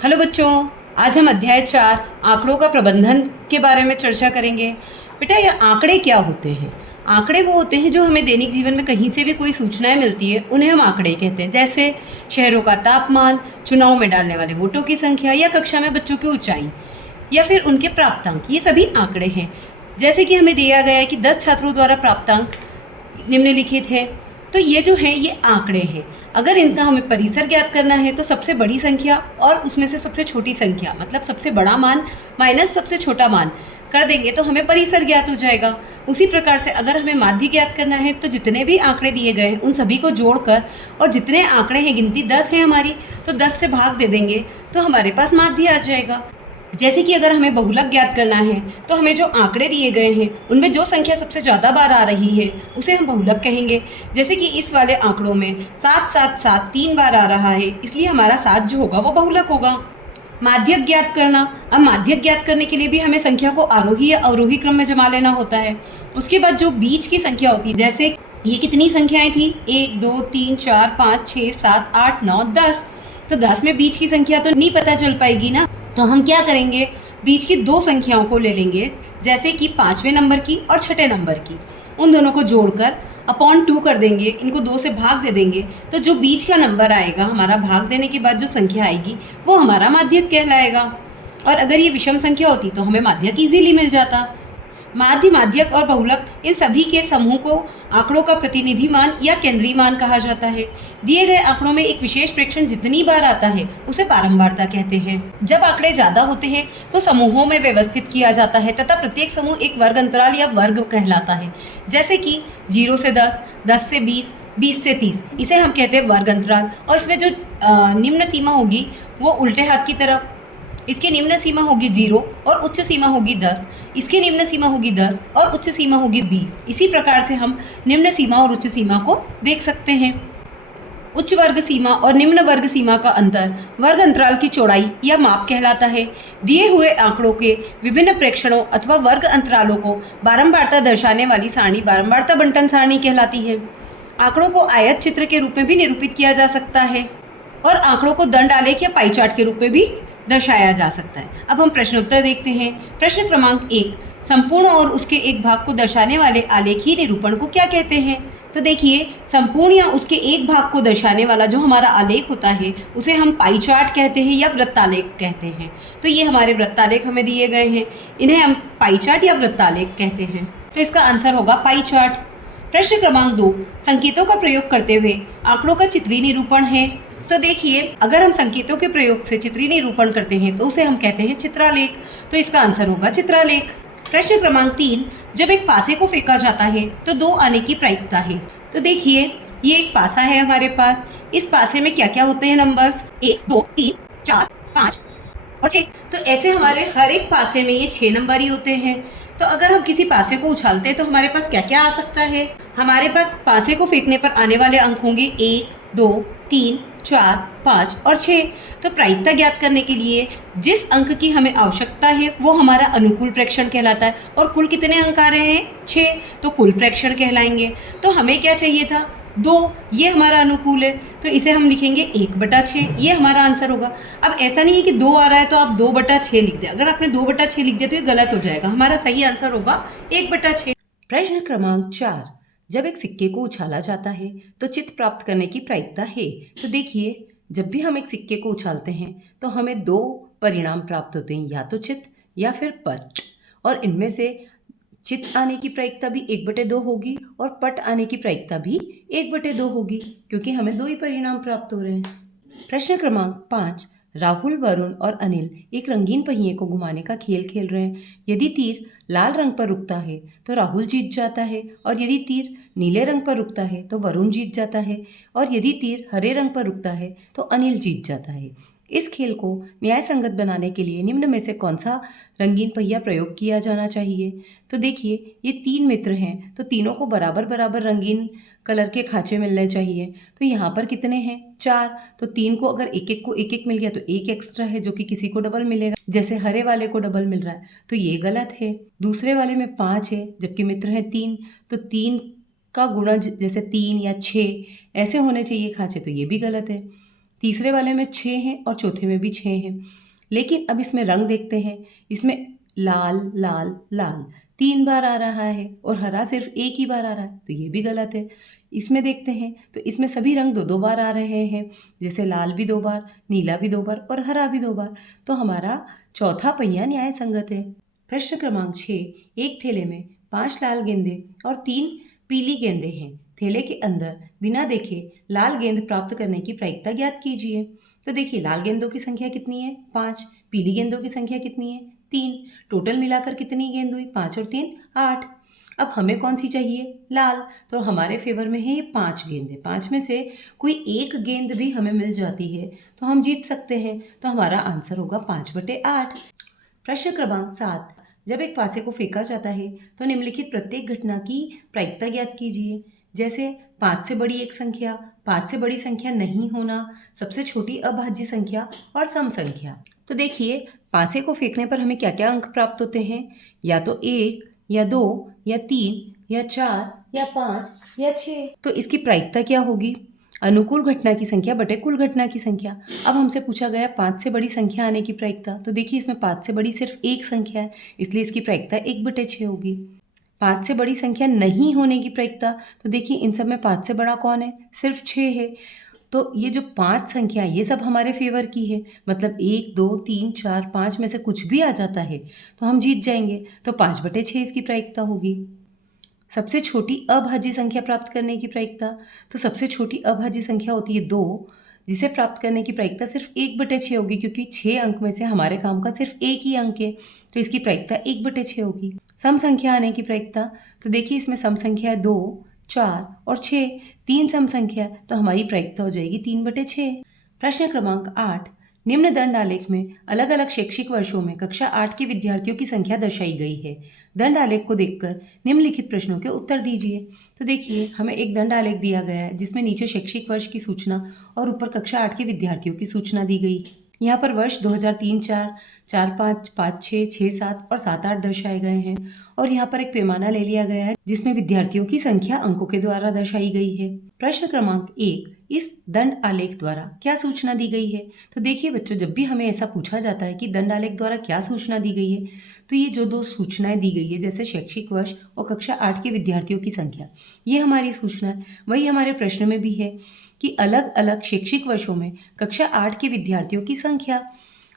Hello बच्चों, आज हम अध्याय 4 आंकड़ों का प्रबंधन के बारे में चर्चा करेंगे। बेटा, ये आंकड़े क्या होते हैं? आंकड़े वो होते हैं जो हमें दैनिक जीवन में कहीं से भी कोई सूचनाएं मिलती है, उन्हें हम आंकड़े कहते हैं। जैसे शहरों का तापमान, चुनाव में डालने वाले वोटों की संख्या या कक्षा में बच्चों की ऊंचाई या फिर उनके प्राप्तांक, ये सभी आंकड़े हैं। जैसे कि हमें दिया गया है कि 10 छात्रों द्वारा प्राप्तांक निम्नलिखित है, तो ये जो है ये आंकड़े हैं। अगर इनका हमें परिसर ज्ञात करना है तो सबसे बड़ी संख्या और उसमें से सबसे छोटी संख्या, मतलब सबसे बड़ा मान माइनस सबसे छोटा मान कर देंगे तो हमें परिसर ज्ञात हो जाएगा। उसी प्रकार से अगर हमें माध्य ज्ञात करना है तो जितने भी आंकड़े दिए गए हैं उन सभी को जोड़कर, और जितने आंकड़े हैं, गिनती 10 है हमारी, तो 10 से भाग दे देंगे तो हमारे पास माध्य आ जाएगा। जैसे कि अगर हमें बहुलक ज्ञात करना है तो हमें जो आंकड़े दिए गए हैं उनमें जो संख्या सबसे ज़्यादा बार आ रही है उसे हम बहुलक कहेंगे। जैसे कि इस वाले आंकड़ों में 7 7 7 3 बार आ रहा है, इसलिए हमारा 7 जो होगा वो बहुलक होगा। माध्यक ज्ञात करना, अब माध्यक ज्ञात करने के लिए भी हमें संख्या को आरोही या अवरोही क्रम में जमा लेना होता है। उसके बाद जो बीच की संख्या होती है, जैसे ये कितनी संख्याएं थी, 1 2 3 4 5 6 7 8 9 10, तो 10 में बीच की संख्या तो नहीं पता चल पाएगी ना, तो हम क्या करेंगे, बीच की दो संख्याओं को ले लेंगे, जैसे कि 5वें नंबर की और 6ठे नंबर की। उन दोनों को जोड़कर अपॉन 2 कर देंगे, इनको 2 से भाग दे देंगे, तो जो बीच का नंबर आएगा हमारा, भाग देने के बाद जो संख्या आएगी वो हमारा माध्यक कहलाएगा। और अगर ये विषम संख्या होती तो हमें माध्यक इजीली मिल जाता। माध्य, माध्यक और बहुलक, इन सभी के समूह को आंकड़ों का प्रतिनिधि मान या केंद्रीय मान कहा जाता है। दिए गए आंकड़ों में एक विशेष प्रेक्षण जितनी बार आता है उसे बारंबारता कहते हैं। जब आंकड़े ज्यादा होते हैं तो समूहों में व्यवस्थित किया जाता है तथा प्रत्येक समूह एक वर्ग अंतराल या वर्ग कहलाता है। जैसे कि 0 से 10, 10 से 20, 20 से 30, इसे हम कहते हैं वर्ग अंतराल। और इसमें जो निम्न सीमा होगी वो उल्टे हाथ की तरफ, इसकी निम्न सीमा होगी 0 और उच्च सीमा होगी 10, इसकी निम्न सीमा होगी 10 और उच्च सीमा होगी 20। इसी प्रकार से हम निम्न सीमा और उच्च सीमा को देख सकते हैं। उच्च वर्ग सीमा और निम्न वर्ग सीमा का अंतर वर्ग अंतराल की चौड़ाई या माप कहलाता है। दिए हुए आंकड़ों के विभिन्न प्रेक्षणों अथवा वर्ग अंतरालों को बारंबारता दर्शाने वाली सारणी बारंबारता बंटन सारणी कहलाती है। आंकड़ों को आयत चित्र के रूप में भी निरूपित किया जा सकता है और आंकड़ों को दंड आलेख या पाई चार्ट के रूप में भी दर्शाया जा सकता है। अब हम प्रश्नोत्तर देखते हैं। प्रश्न क्रमांक 1, संपूर्ण और उसके एक भाग को दर्शाने वाले आलेखीय निरूपण को क्या कहते हैं? तो देखिए, संपूर्ण या उसके एक भाग को दर्शाने वाला जो हमारा आलेख होता है उसे हम पाई चार्ट कहते हैं या वृत्तालेख कहते हैं। तो ये हमारे वृत्तालेख हमें दिए गए हैं, इन्हें हम पाई चार्ट या वृत्तालेख कहते हैं। तो इसका आंसर होगा पाई चार्ट। प्रश्न क्रमांक 2, संकेतों का प्रयोग करते हुए आंकड़ों का चित्रीय निरूपण है। तो देखिए, अगर हम संकेतों के प्रयोग से चित्रीय निरूपण करते हैं तो उसे हम कहते हैं चित्रालेख। तो इसका आंसर होगा चित्रालेख। प्रश्न क्रमांक 3, जब एक पासे को फेंका जाता है तो 2 आने की प्रायिकता है। तो देखिए, ये एक पासा है हमारे पास, इस पासे में क्या क्या होते हैं नंबर्स, 1 2 3 4 5 और 6। तो ऐसे हमारे हर एक पासे में ये 6 नंबर ही होते हैं। तो अगर हम किसी पासे को उछालते हैं तो हमारे पास क्या क्या आ सकता है, हमारे पास पासे को फेंकने पर आने वाले अंक होंगे 1 2 3 4 5 और 6। तो प्रायिकता ज्ञात करने के लिए जिस अंक की हमें आवश्यकता है वो हमारा अनुकूल प्रेक्षण कहलाता है। और कुल कितने अंक आ रहे हैं, 6, तो कुल प्रेक्षण कहलाएंगे। तो हमें क्या चाहिए था, 2, ये हमारा अनुकूल है, तो इसे हम लिखेंगे 1/6, ये हमारा आंसर होगा। अब ऐसा नहीं है कि 2 आ रहा है तो आप 2/6 लिख दें। अगर आपने 2/6 लिख दिया तो ये गलत हो जाएगा, हमारा सही आंसर होगा 1/6। प्रश्न क्रमांक 4, जब एक सिक्के को उछाला जाता है तो चित्त प्राप्त करने की प्रायिकता है। तो देखिए, जब भी हम एक सिक्के को उछालते हैं तो हमें 2 परिणाम प्राप्त होते हैं, या तो चित्त या फिर पट। और इनमें से चित्त आने की प्रायिकता भी 1/2 होगी और पट आने की प्रायिकता भी 1/2 होगी, क्योंकि हमें 2 ही परिणाम प्राप्त हो रहे हैं। प्रश्न क्रमांक 5, राहुल, वरुण और अनिल एक रंगीन पहिए को घुमाने का खेल खेल रहे हैं। यदि तीर लाल रंग पर रुकता है तो राहुल जीत जाता है, और यदि तीर नीले रंग पर रुकता है तो वरुण जीत जाता है, और यदि तीर हरे रंग पर रुकता है तो अनिल जीत जाता है। इस खेल को न्याय संगत बनाने के लिए निम्न में से कौन सा रंगीन पहिया प्रयोग किया जाना चाहिए? तो देखिए, ये 3 मित्र हैं तो तीनों को बराबर बराबर रंगीन कलर के खांचे मिलने चाहिए। तो यहाँ पर कितने हैं, 4, तो 3 को अगर एक एक को एक एक मिल गया तो एक एक्स्ट्रा है जो कि किसी को डबल मिलेगा, जैसे हरे वाले को डबल मिल रहा है, तो ये गलत है। दूसरे वाले में 5 है जबकि मित्र हैं 3, तो 3 का गुणा जैसे 3 या 6 ऐसे होने चाहिए खांचे, तो ये भी गलत है। तीसरे वाले में 6 हैं और चौथे में भी 6 हैं। लेकिन अब इसमें रंग देखते हैं, इसमें लाल लाल लाल 3 बार आ रहा है और हरा सिर्फ एक ही बार आ रहा है, तो ये भी गलत है। इसमें देखते हैं तो इसमें सभी रंग 2 2 बार आ रहे हैं, जैसे लाल भी 2 बार, नीला भी 2 बार और हरा भी 2 बार, तो हमारा चौथा पहिया न्याय संगत है। प्रश्न क्रमांक 6, एक थैले में 5 लाल गेंदे और 3 पीली गेंदें हैं। थैले के अंदर बिना देखे लाल गेंद प्राप्त करने की प्रायिकता ज्ञात कीजिए। तो देखिए लाल गेंदों की संख्या कितनी है, 5। पीली गेंदों की संख्या कितनी है, 3। टोटल मिलाकर कितनी गेंद हुई, 5 और 3 8। अब हमें कौन सी चाहिए, लाल, तो हमारे फेवर में है ये 5 गेंदें। 5 में से कोई एक गेंद भी हमें मिल जाती है तो हम जीत सकते हैं, तो हमारा आंसर होगा 5/8। प्रश्न क्रमांक 7, जब एक पासे को फेंका जाता है तो निम्नलिखित प्रत्येक घटना की प्रायिकता ज्ञात कीजिए। जैसे 5 से बड़ी एक संख्या, 5 से बड़ी संख्या नहीं होना, सबसे छोटी अभाज्य संख्या और सम संख्या। तो देखिए पासे को फेंकने पर हमें क्या क्या अंक प्राप्त होते हैं, या तो 1 या 2 या 3 या 4 या 5 या 6। तो इसकी प्रायिकता क्या होगी, अनुकूल घटना की संख्या बटे कुल घटना की संख्या। अब हमसे पूछा गया 5 से बड़ी संख्या आने की प्रायिकता, तो देखिए इसमें 5 से बड़ी सिर्फ एक संख्या है, इसलिए इसकी प्रायिकता 1/6 होगी। 5 से बड़ी संख्या नहीं होने की प्रायिकता, तो देखिए इन सब में 5 से बड़ा कौन है, सिर्फ 6 है। तो ये जो 5 संख्या ये सब हमारे फेवर की है, मतलब 1 2 3 4 5 में से कुछ भी आ जाता है तो हम जीत जाएंगे, तो 5/6 इसकी प्रायिकता होगी। सबसे छोटी अभाज्य संख्या प्राप्त करने की प्रायिकता, तो सबसे छोटी अभाज्य संख्या होती है 2, जिसे प्राप्त करने की प्रायिकता सिर्फ 1/6 होगी, क्योंकि 6 अंक में से हमारे काम का सिर्फ एक ही अंक है, तो इसकी प्रायिकता 1/6 होगी। सम संख्या आने की प्रायिकता, तो देखिए इसमें सम संख्या है 2 4 और 6, 3 सम संख्या, तो हमारी प्रायिकता हो जाएगी 3/6। प्रश्न क्रमांक 8, निम्न दंड आलेख में अलग अलग शैक्षिक वर्षों में कक्षा 8 के विद्यार्थियों की संख्या दर्शाई गई है। दंड आलेख को देखकर निम्नलिखित प्रश्नों के उत्तर दीजिए। तो देखिए हमें एक दंड आलेख दिया गया है जिसमें नीचे शैक्षिक वर्ष की सूचना और ऊपर कक्षा 8 के विद्यार्थियों की सूचना दी गई। यहाँ पर वर्ष 2003-4, 4-5, 5-6, 6-7 और 7-8 दर्शाए गए हैं, और यहाँ पर एक पैमाना ले लिया गया है जिसमें विद्यार्थियों की संख्या अंकों के द्वारा दर्शाई गई है। प्रश्न क्रमांक 1, इस दंड आलेख द्वारा क्या सूचना दी गई है। तो देखिए बच्चों, जब भी हमें ऐसा पूछा जाता है कि दंड आलेख द्वारा क्या सूचना दी गई है, तो ये जो 2 सूचनाएं दी गई है, जैसे शैक्षिक वर्ष और कक्षा 8 के विद्यार्थियों की संख्या, ये हमारी सूचना है। वही हमारे प्रश्न में भी है कि अलग अलग शैक्षिक वर्षों में कक्षा 8 के विद्यार्थियों की संख्या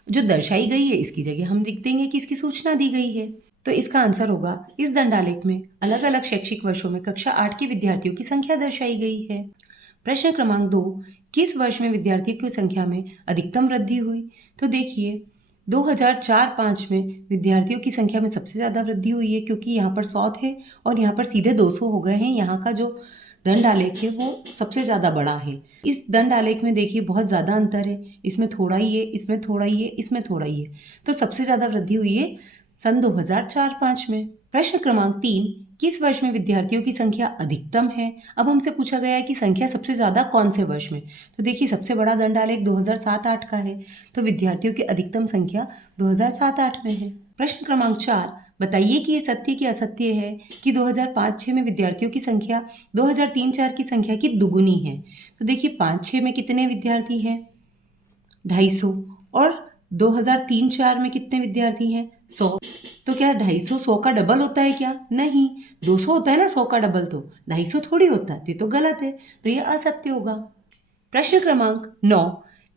जो दर्शाई गई है, इसकी जगह हम लिख देंगे कि इसकी सूचना दी गई है। तो इसका आंसर होगा, इस दंड आलेख में अलग अलग शैक्षिक वर्षों में कक्षा 8 के विद्यार्थियों की संख्या दर्शाई गई है। प्रश्न क्रमांक 2, किस वर्ष में विद्यार्थियों की संख्या में अधिकतम वृद्धि हुई। तो देखिए 2004-5 में विद्यार्थियों की संख्या में सबसे ज़्यादा वृद्धि हुई है, क्योंकि यहाँ पर 100 थे और यहाँ पर सीधे 200 हो गए हैं। यहाँ का जो दंड आलेख है वो सबसे ज़्यादा बड़ा है। इस दंड आलेख में देखिए बहुत ज़्यादा अंतर है, इसमें थोड़ा ही है, इसमें थोड़ा ही है, इसमें थोड़ा ही है, तो सबसे ज़्यादा वृद्धि हुई है सन 2004-5 में। प्रश्न क्रमांक 3, किस वर्ष में विद्यार्थियों की संख्या अधिकतम है। अब हमसे पूछा गया है कि संख्या सबसे ज़्यादा कौन से वर्ष में। तो देखिए सबसे बड़ा दंड आलेख 2007-8 का है, तो विद्यार्थियों की अधिकतम संख्या 2007-8 में है। प्रश्न क्रमांक 4, बताइए कि ये सत्य कि असत्य है कि 2005-6 में विद्यार्थियों की संख्या 2003-4 की संख्या की दुगुनी है। तो देखिए 5-6 में कितने विद्यार्थी हैं, 250, और 2003-4 में कितने विद्यार्थी हैं, 100। तो क्या 250 100 का डबल होता है क्या, नहीं, 200 होता है ना 100 का डबल, तो 250 थोड़ी होता है, तो गलत है, तो यह असत्य होगा। प्रश्न क्रमांक 9,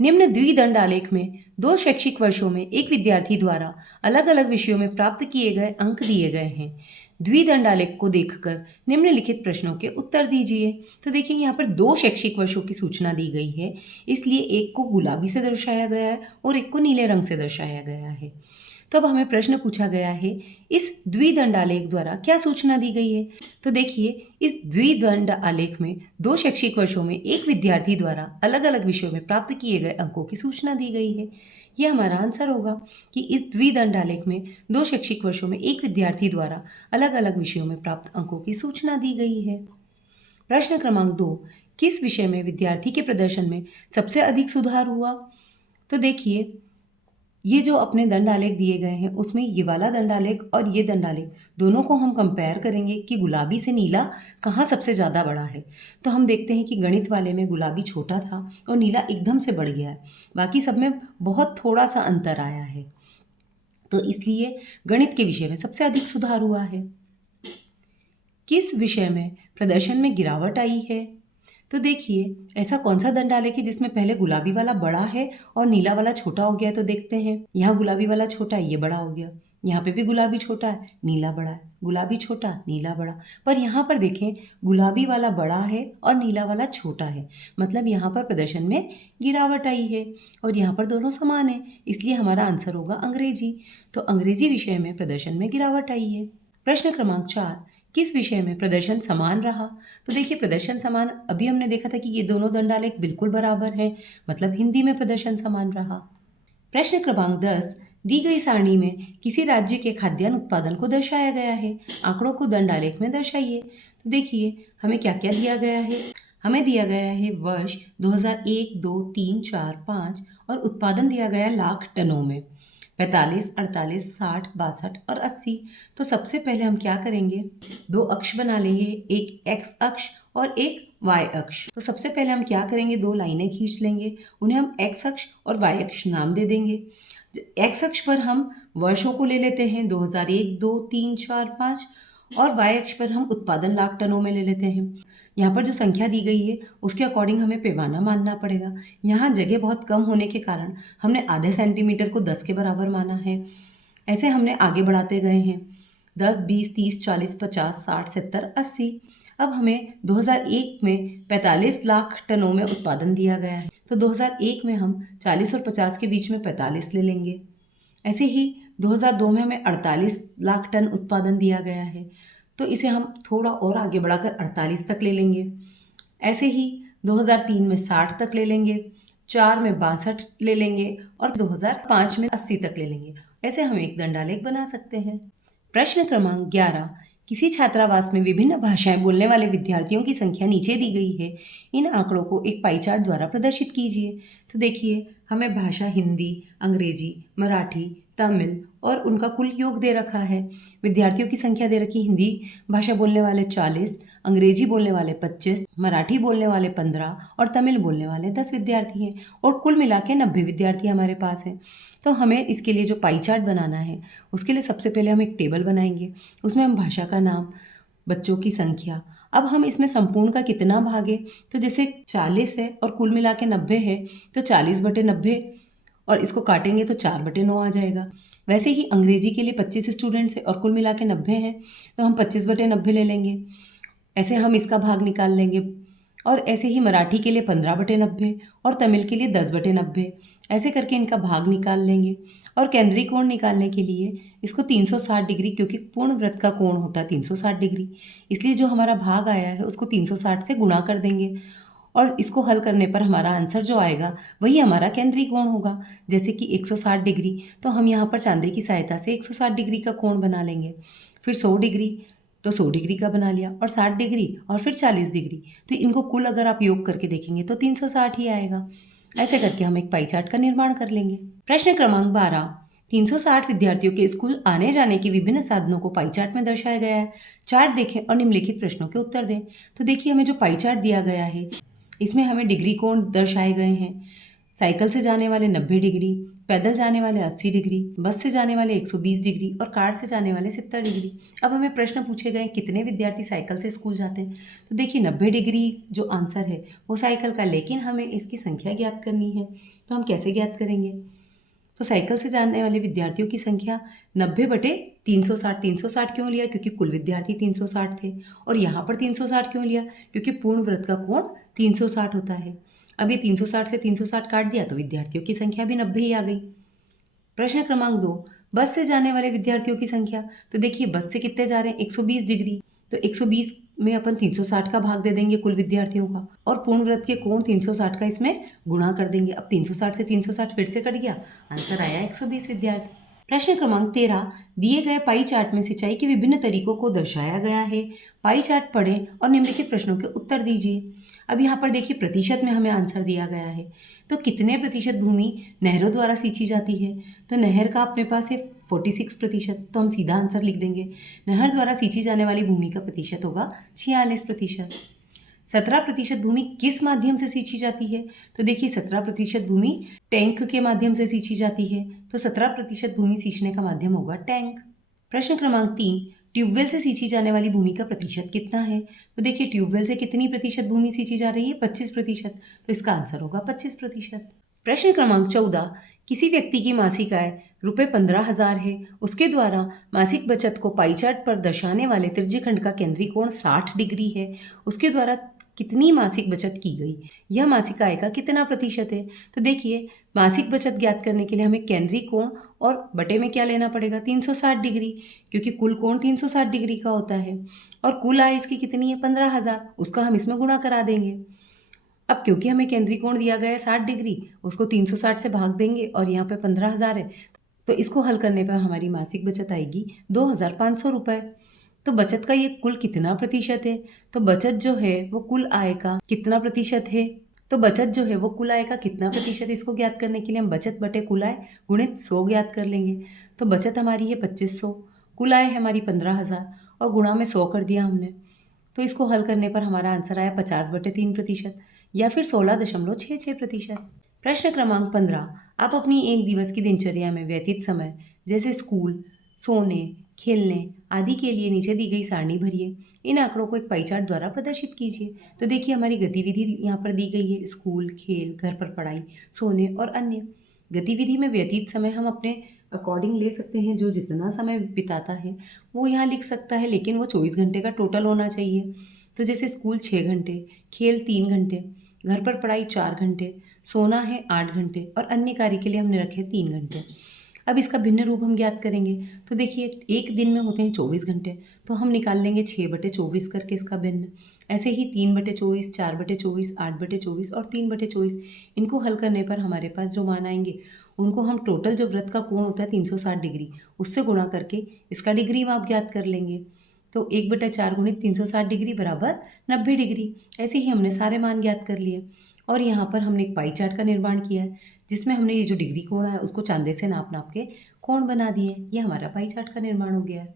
निम्न द्विदंड आलेख में 2 शैक्षिक वर्षों में एक विद्यार्थी द्वारा अलग अलग विषयों में प्राप्त किए गए अंक दिए गए हैं। द्विदंड आलेख को देखकर निम्नलिखित प्रश्नों के उत्तर दीजिए। तो देखिए यहाँ पर 2 शैक्षिक वर्षों की सूचना दी गई है, इसलिए एक को गुलाबी से दर्शाया गया है और एक को नीले रंग से दर्शाया गया है। तो अब हमें प्रश्न पूछा गया है, इस द्विदंड आलेख द्वारा क्या सूचना दी गई है। तो देखिए इस द्विदंड आलेख में 2 शैक्षिक वर्षों में एक विद्यार्थी द्वारा अलग अलग विषयों में प्राप्त किए गए अंकों की सूचना दी गई है। यह हमारा आंसर होगा कि इस द्विदंड आलेख में 2 शैक्षिक वर्षों में एक विद्यार्थी द्वारा अलग अलग विषयों में प्राप्त अंकों की सूचना दी गई है। प्रश्न क्रमांक 2, किस विषय में विद्यार्थी के प्रदर्शन में सबसे अधिक सुधार हुआ। तो देखिए ये जो अपने दंडालेख दिए गए हैं उसमें ये वाला दंडालेख और ये दंडालेख दोनों को हम कंपेयर करेंगे कि गुलाबी से नीला कहाँ सबसे ज़्यादा बड़ा है। तो हम देखते हैं कि गणित वाले में गुलाबी छोटा था और नीला एकदम से बढ़ गया है, बाकी सब में बहुत थोड़ा सा अंतर आया है। तो इसलिए गणित के विषय में सबसे अधिक सुधार हुआ है। किस विषय में प्रदर्शन में गिरावट आई है? तो देखिए ऐसा कौन सा दंडालेख है जिसमें पहले गुलाबी वाला बड़ा है और नीला वाला छोटा हो गया। तो देखते हैं, यहाँ गुलाबी वाला छोटा है, ये बड़ा हो गया। यहाँ पे भी गुलाबी छोटा है, नीला बड़ा है, गुलाबी छोटा, नीला बड़ा। पर यहाँ पर देखें गुलाबी वाला बड़ा है और नीला वाला छोटा है, मतलब यहाँ पर प्रदर्शन में गिरावट आई है। और यहाँ पर दोनों समान है, इसलिए हमारा आंसर होगा अंग्रेजी। तो अंग्रेजी विषय में प्रदर्शन में गिरावट आई है। प्रश्न क्रमांक 4, किस विषय में प्रदर्शन समान रहा? तो देखिए प्रदर्शन समान, अभी हमने देखा था कि ये दोनों दंडालेख बिल्कुल बराबर हैं, मतलब हिंदी में प्रदर्शन समान रहा। प्रश्न क्रमांक 10, दी गई सारणी में किसी राज्य के खाद्यान्न उत्पादन को दर्शाया गया है, आंकड़ों को दंडालेख में दर्शाइए। तो देखिए हमें क्या क्या दिया गया है। हमें दिया गया है वर्ष 2001, 2, 3, 4, 5 और उत्पादन दिया गया लाख टनों में, 45, 48, 60, 62 और 80। तो सबसे पहले हम क्या करेंगे, दो अक्ष बना लेंगे, एक एक्स अक्ष और एक वाई अक्ष। तो सबसे पहले हम क्या करेंगे, दो लाइनें खींच लेंगे, उन्हें हम एक्स अक्ष और वाई अक्ष नाम दे देंगे। एक्स अक्ष पर हम वर्षों को ले लेते हैं, 2001, 2, 3, 4, 5, और वाई अक्ष पर हम उत्पादन लाख टनों में ले लेते हैं। यहाँ पर जो संख्या दी गई है उसके अकॉर्डिंग हमें पैमाना मानना पड़ेगा। यहाँ जगह बहुत कम होने के कारण हमने आधे सेंटीमीटर को 10 के बराबर माना है। ऐसे हमने आगे बढ़ाते गए हैं, 10, 20, 30, 40, 50, 60, 70, 80। अब हमें 2001 में 45 लाख टनों में उत्पादन दिया गया है, तो 2001 में हम 40 और 50 के बीच में 45 ले लेंगे। ऐसे ही 2002 में हमें 48 लाख टन उत्पादन दिया गया है, तो इसे हम थोड़ा और आगे बढ़ाकर 48 तक ले लेंगे। ऐसे ही 2003 में 60 तक ले लेंगे, 4 में 62 ले लेंगे और 2005 में 80 तक ले लेंगे। ऐसे हम एक दंडालेख बना सकते हैं। प्रश्न क्रमांक 11, किसी छात्रावास में विभिन्न भाषाएं बोलने वाले विद्यार्थियों की संख्या नीचे दी गई है, इन आंकड़ों को एक पाई चार्ट द्वारा प्रदर्शित कीजिए। तो देखिए हमें भाषा हिंदी, अंग्रेजी, मराठी, तमिल और उनका कुल योग दे रखा है। विद्यार्थियों की संख्या दे रखी, हिंदी भाषा बोलने वाले 40, अंग्रेजी बोलने वाले 25, मराठी बोलने वाले 15 और तमिल बोलने वाले 10 विद्यार्थी हैं, और कुल मिला के 90 विद्यार्थी हमारे पास हैं। तो हमें इसके लिए जो पाई चार्ट बनाना है उसके लिए सबसे पहले हम एक टेबल बनाएंगे, उसमें हम भाषा का नाम, बच्चों की संख्या। अब हम इसमें संपूर्ण का कितना भागे, तो जैसे 40 है और कुल मिला के 90 है, तो 40/90 और इसको काटेंगे तो 4/9 आ जाएगा। वैसे ही अंग्रेजी के लिए 25 स्टूडेंट्स है और कुल मिला के 90 हैं, तो हम 25/90 ले लेंगे। ऐसे हम इसका भाग निकाल लेंगे। और ऐसे ही मराठी के लिए 15/90 और तमिल के लिए 10/90, ऐसे करके इनका भाग निकाल लेंगे। और केंद्रीय कोण निकालने के लिए इसको 360 डिग्री, क्योंकि पूर्ण वृत्त का कोण होता है 360 डिग्री, इसलिए जो हमारा भाग आया है उसको 360 से गुणा कर देंगे और इसको हल करने पर हमारा आंसर जो आएगा वही हमारा केंद्रीय कोण होगा। जैसे कि 160 डिग्री, तो हम यहाँ पर चांदे की सहायता से 160 डिग्री का कोण बना लेंगे। फिर 100 डिग्री, तो 100 डिग्री का बना लिया, और 60 डिग्री और फिर 40 डिग्री, तो इनको कुल अगर आप योग करके देखेंगे तो 360 ही आएगा। ऐसे करके हम एक पाई चार्ट का निर्माण कर लेंगे। प्रश्न क्रमांक 12, 360 विद्यार्थियों के स्कूल आने जाने के विभिन्न साधनों को पाई चार्ट में दर्शाया गया है। चार्ट देखें और निम्नलिखित प्रश्नों के उत्तर दें। तो देखिए हमें जो पाई चार्ट दिया गया है इसमें हमें डिग्री कोण दर्शाए गए हैं। साइकिल से जाने वाले 90 डिग्री, पैदल जाने वाले 80 डिग्री, बस से जाने वाले 120 डिग्री और कार से जाने वाले 70 डिग्री। अब हमें प्रश्न पूछे गए कितने विद्यार्थी साइकिल से स्कूल जाते हैं। तो देखिए 90 डिग्री जो आंसर है वो साइकिल का, लेकिन हमें इसकी संख्या ज्ञात करनी है, तो हम कैसे ज्ञात करेंगे। तो साइकिल से जाने वाले विद्यार्थियों की संख्या 90/360। 360 क्यों लिया, क्योंकि कुल विद्यार्थी 360 थे। और यहाँ पर 360 क्यों लिया, क्योंकि पूर्ण वृत्त का कोण 360 होता है। अब ये 360 से 360 काट दिया तो विद्यार्थियों की संख्या भी 90 ही आ गई। प्रश्न क्रमांक 2, बस से जाने वाले विद्यार्थियों की संख्या। तो देखिए बस से कितने जा रहे हैं, 120 डिग्री, तो 120 में अपन 360 का भाग दे देंगे कुल विद्यार्थियों का, और पूर्ण वृत्त के कोण 360 का इसमें गुणा कर देंगे। अब 360 से 360 फिर से कट गया, आंसर आया 120 विद्यार्थी। प्रश्न क्रमांक 13 दिए गए पाई चार्ट में सिंचाई के विभिन्न तरीकों को दर्शाया गया है। पाई चार्ट पढ़ें और निम्नलिखित प्रश्नों के उत्तर दीजिए। अब यहाँ पर देखिए प्रतिशत में हमें आंसर दिया गया है। तो कितने प्रतिशत भूमि नहरों द्वारा सींची जाती है? तो नहर का अपने पास है 46%, तो हम सीधा आंसर लिख देंगे। नहर द्वारा सींची जाने वाली भूमि का प्रतिशत होगा 46%। 17% भूमि किस माध्यम से सींची जाती है? तो देखिए 17% भूमि टैंक के माध्यम से सींची जाती है, तो 17% भूमि सींचने का माध्यम होगा टैंक। प्रश्न क्रमांक 3 ट्यूबवेल से सींची जाने वाली भूमि का प्रतिशत कितना है? तो देखिए ट्यूबवेल से कितनी प्रतिशत भूमि सींची जा रही है? 25%, तो इसका आंसर होगा 25%। प्रश्न क्रमांक 14 किसी व्यक्ति की मासिक आय ₹15,000 है। उसके द्वारा मासिक बचत को पाई चार्ट पर दर्शाने वाले त्रिज्यखंड का केंद्रीय कोण 60 डिग्री है। उसके द्वारा कितनी मासिक बचत की गई? यह मासिक आय का कितना प्रतिशत है? तो देखिए मासिक बचत ज्ञात करने के लिए हमें केंद्रीय कोण और बटे में क्या लेना पड़ेगा? 360 डिग्री, क्योंकि कुल कोण 360 डिग्री का होता है और कुल आय इसकी कितनी है? 15,000। उसका हम इसमें गुणा करा देंगे। अब क्योंकि हमें केंद्रीय कोण दिया गया है 60 डिग्री, उसको 360 से भाग देंगे और यहाँ पे 15,000 है, तो इसको हल करने पर हमारी मासिक बचत आएगी 2,500 रुपये। तो बचत का ये कुल कितना प्रतिशत है? तो बचत जो है वो कुल आय का कितना प्रतिशत है? तो बचत जो है वो कुल आय का कितना प्रतिशत, इसको ज्ञात करने के लिए हम बचत बटे कुल आय गुणित 100 ज्ञात कर लेंगे। तो बचत हमारी है 2500, कुल आय है हमारी 15,000 और गुणा में 100 कर दिया हमने। तो इसको हल करने पर हमारा आंसर आया 50/3% या फिर 16.66%। प्रश्न क्रमांक 15 आप अपनी एक दिवस की दिनचर्या में व्यतीत समय जैसे स्कूल, सोने, खेलने आदि के लिए नीचे दी गई सारणी भरिए। इन आंकड़ों को एक पाई चार्ट द्वारा प्रदर्शित कीजिए। तो देखिए हमारी गतिविधि यहाँ पर दी गई है, स्कूल, खेल, घर पर पढ़ाई, सोने और अन्य। गतिविधि में व्यतीत समय हम अपने अकॉर्डिंग ले सकते हैं, जो जितना समय बिताता है वो यहाँ लिख सकता है, लेकिन वो 24 घंटे का टोटल होना चाहिए। तो जैसे स्कूल 6 घंटे, खेल 3 घंटे, घर पर पढ़ाई 4 घंटे, सोना है 8 घंटे और अन्य कार्य के लिए हमने रखे 3 घंटे। अब इसका भिन्न रूप हम ज्ञात करेंगे। तो देखिए एक दिन में होते हैं 24 घंटे, तो हम निकाल लेंगे 6/24 करके इसका भिन्न। ऐसे ही 3/24, 4/24, 8/24 और 3/24। इनको हल करने पर हमारे पास जो मान आएंगे उनको हम टोटल जो वृत्त का कोण होता है 360 डिग्री, उससे गुणा करके इसका डिग्री माप ज्ञात कर लेंगे। तो 1/4 गुणित 360 डिग्री बराबर 90 डिग्री। ऐसे ही हमने सारे मान ज्ञात कर लिए और यहाँ पर हमने एक पाई चार्ट का निर्माण किया है, जिसमें हमने ये जो डिग्री कोण है उसको चांदे से नाप नाप के कोण बना दिए। ये हमारा पाई चार्ट का निर्माण हो गया है।